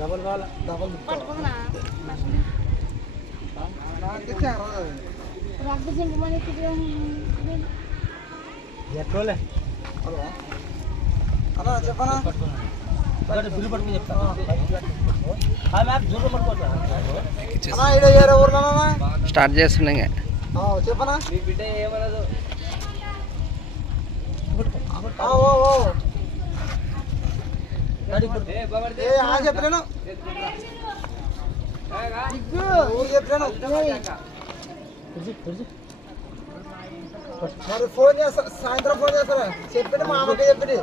Double కావాల double hello? అలా చెప్పనా? బిల్లు పట్టుకుని చెప్తా. ఆ. మ్యాప్ దూరం పట్టుకోవట్లా అన్నా ఈడ ఏరే ఊర్లో స్టార్ట్ చేస్తున్నాం చెప్పనా? మీ బిడ్డ ఏమనదు. కుర్చీ. మరి ఫోన్ చేస్తా సాయంత్రం ఫోన్ చేస్తారా చెప్పండి మా అమ్మకి చెప్పండి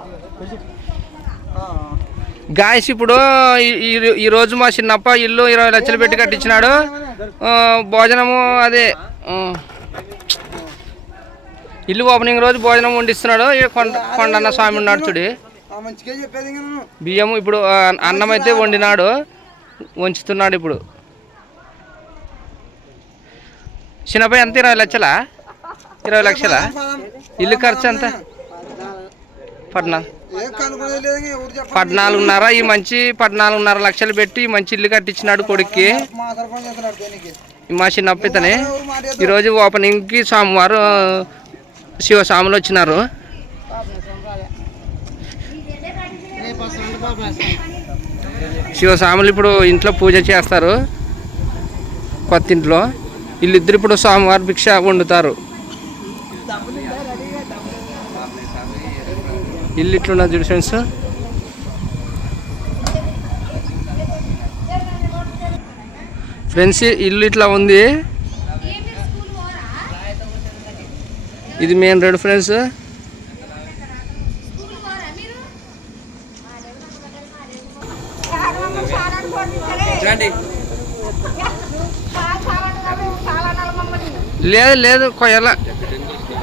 గాయస్ ఇప్పుడు ఈ- రోజు మా చిన్నప్ప ఇల్లు ఇరవై లక్షలు పెట్టి కట్టించినాడు భోజనము అదే ఇల్లు ఓపెనింగ్ రోజు భోజనం వండిస్తున్నాడు. కొండ కొండన్న స్వామి ఉన్నాడు చూడు. బియ్యము ఇప్పుడు అన్నం అయితే వండినాడు. వంచుతున్నాడు ఇప్పుడు. చిన్నపై ఎంత? ఇరవై లక్షలా? ఇరవై లక్షలా? ఇల్లు ఖర్చు ఎంత? పద్నాలుగు పద్నాలుగున్నర ఈ మంచి పద్నాలుగున్నర లక్షలు పెట్టి ఈ మంచి ఇల్లు కట్టించినాడు కొడుక్కి. మా సార్ ఫోన్ చేస్తున్నాడు దేనికి? ఈ మా చిన్నప్ప ఇతనే ఎవరు మాట చేస్తారు? ఈరోజు ఓపెనింగ్కి సోమవారం శివ స్వాములు వచ్చినారు. శివస్వాములు ఇప్పుడు ఇంట్లో పూజ చేస్తారు. కొత్త ఇంట్లో వీళ్ళిద్దరు ఇప్పుడు స్వామివారి భిక్ష వండుతారు. ఇల్లు ఇట్లున్నది చూడు ఫ్రెండ్స్. ఫ్రెండ్స్ ఇల్లు ఇట్లా ఉంది. ఇది మెయిన్ రోడ్ ఫ్రెండ్స్ లేదు లేదు కొయ్యాల.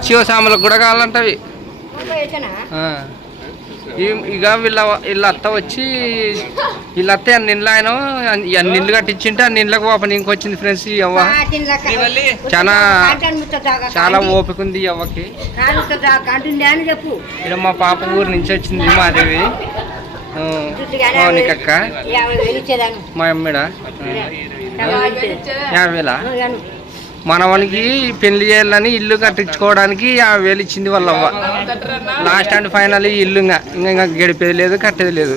శివసాములకు కూడా కావాలంటవి. ఇక వీళ్ళ వీళ్ళ అత్త వచ్చి వీళ్ళ అత్త అన్ని ఇండ్లు ఆయన అన్ని ఇండ్లు కట్టించింటే అన్ని ఇండ్లకు ఓపెనింగ్ వచ్చింది ఫ్రెండ్స్ ఈ అవ్వ. చాలా చాలా ఓపిక ఉంది ఈ అవ్వకి. ఇక్కడ మా పాప ఊరు నుంచి వచ్చింది మాదేవి. మౌనికక్క. మా అమ్మిడ. యాభై వేల మనవనికి పెళ్ళి చేయాలని ఇల్లు కట్టించుకోవడానికి యాభై వేలు ఇచ్చింది లాస్ట్ అండ్ ఫైనల్ ఇల్లు ఇంకా ఇంకా ఇంకా గడిపేది లేదు కట్టేది లేదు.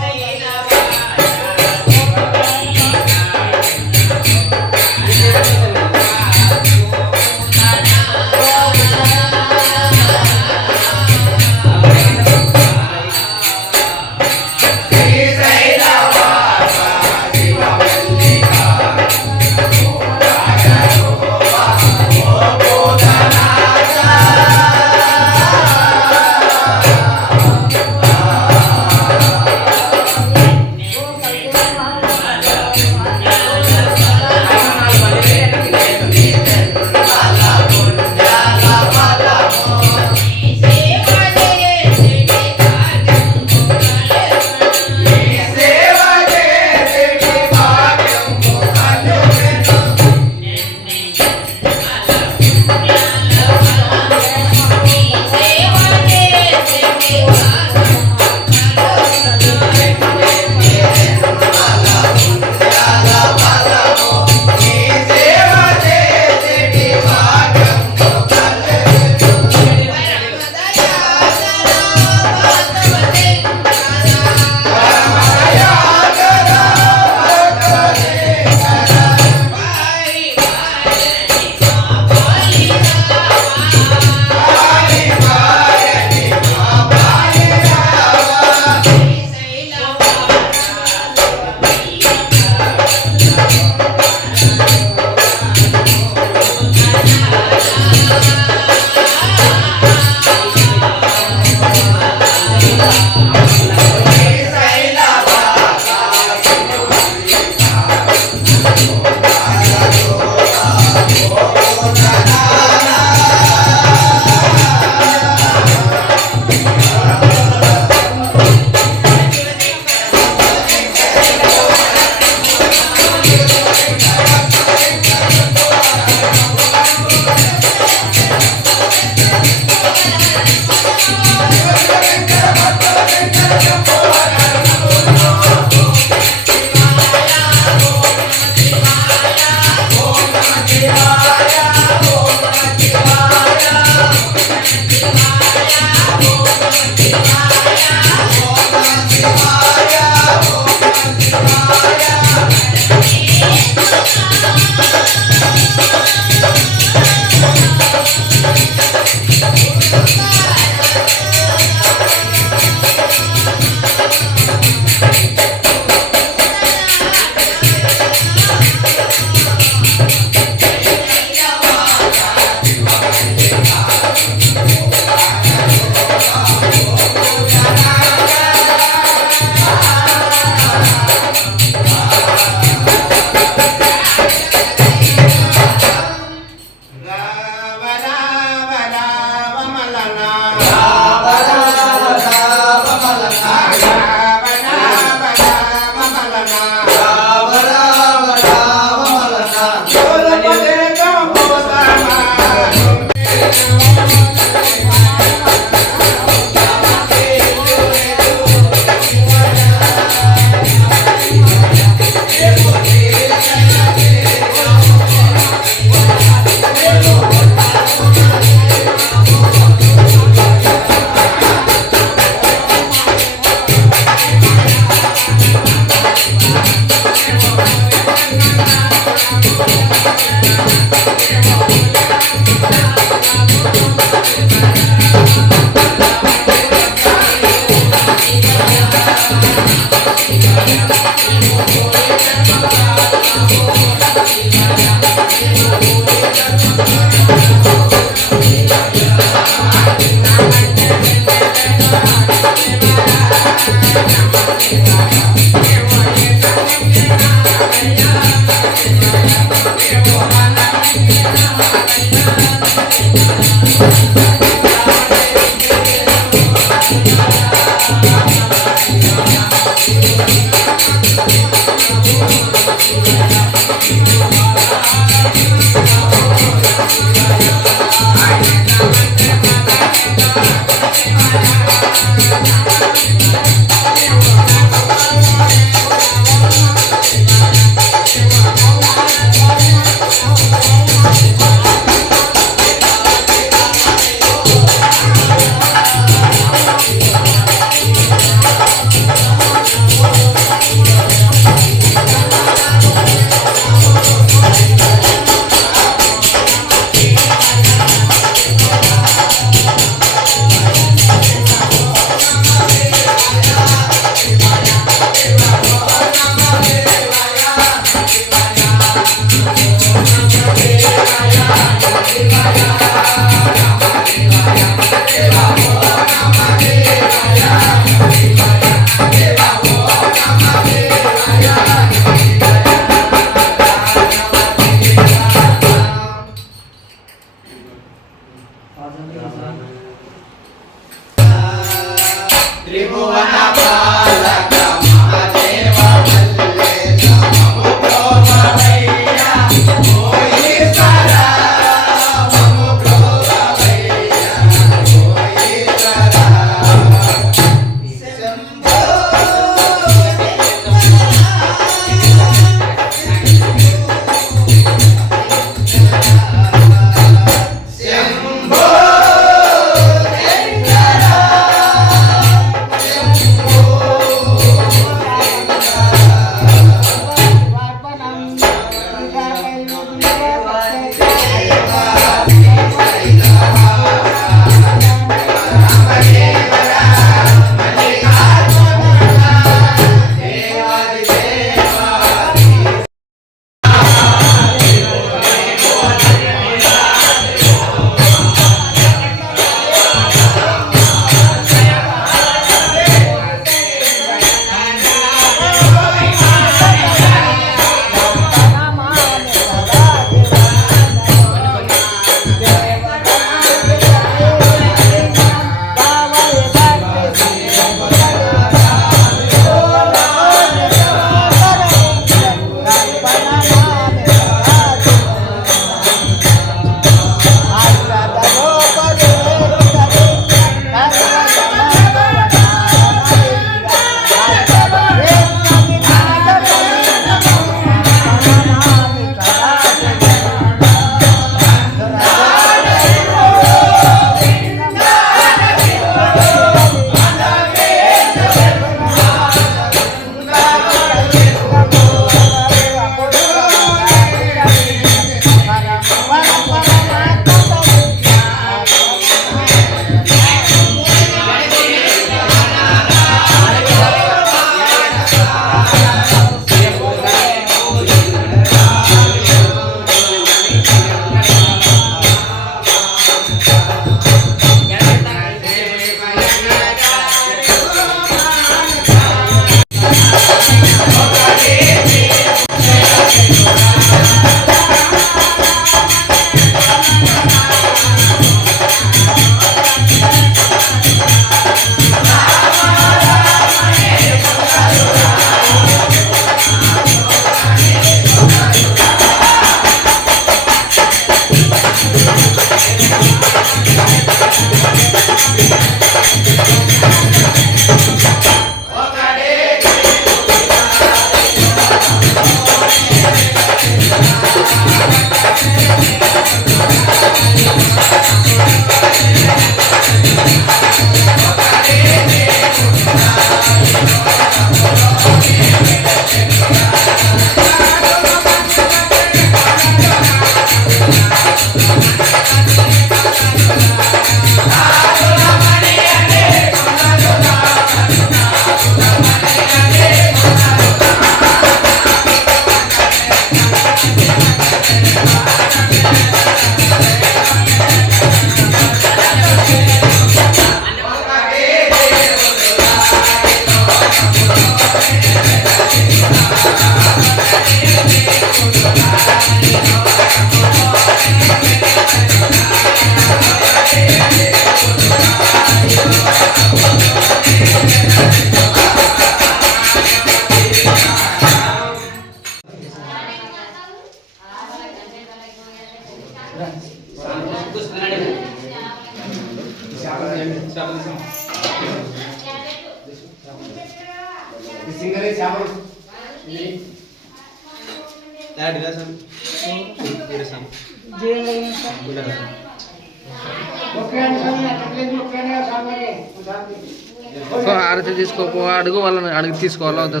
సో ఆరతి తీసుకోపో అడుగు వాళ్ళని అడిగి తీసుకోవాలా వద్దా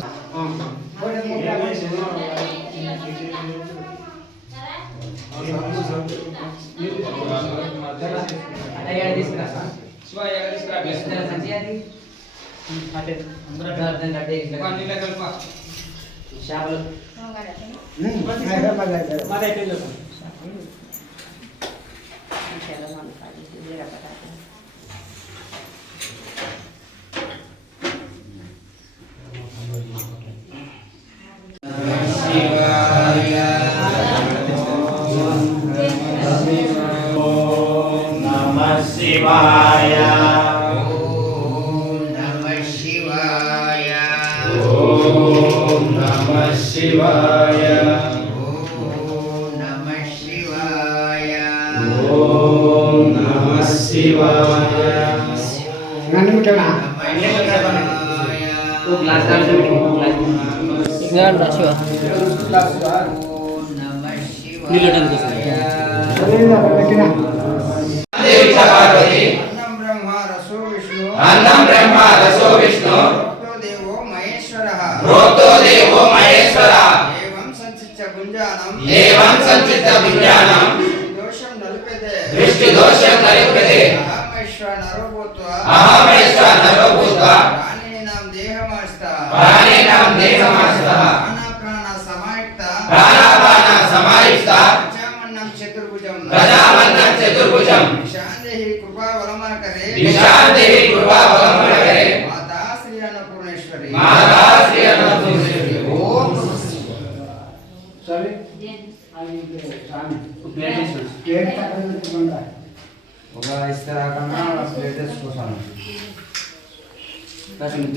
इंशाल्लाह हम निकाल लीजिएगा बताते हैं शिवाय నన్ను మిట్టడా నీళ్ళు పెట్టాలి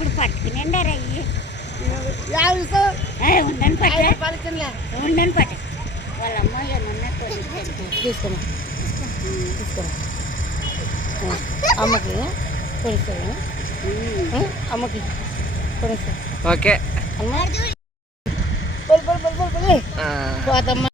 ఇప్పుడు పట్టుకునండారు అయ్యి. ఉండని పట్ట. ఉండని పట్ట. వాళ్ళ అమ్మ ఏమన్నా తీసుకున్నా అమ్మకి కొనిస్తాను అమ్మకి కొనిస్తాను ఓకే. పోతమ్మ.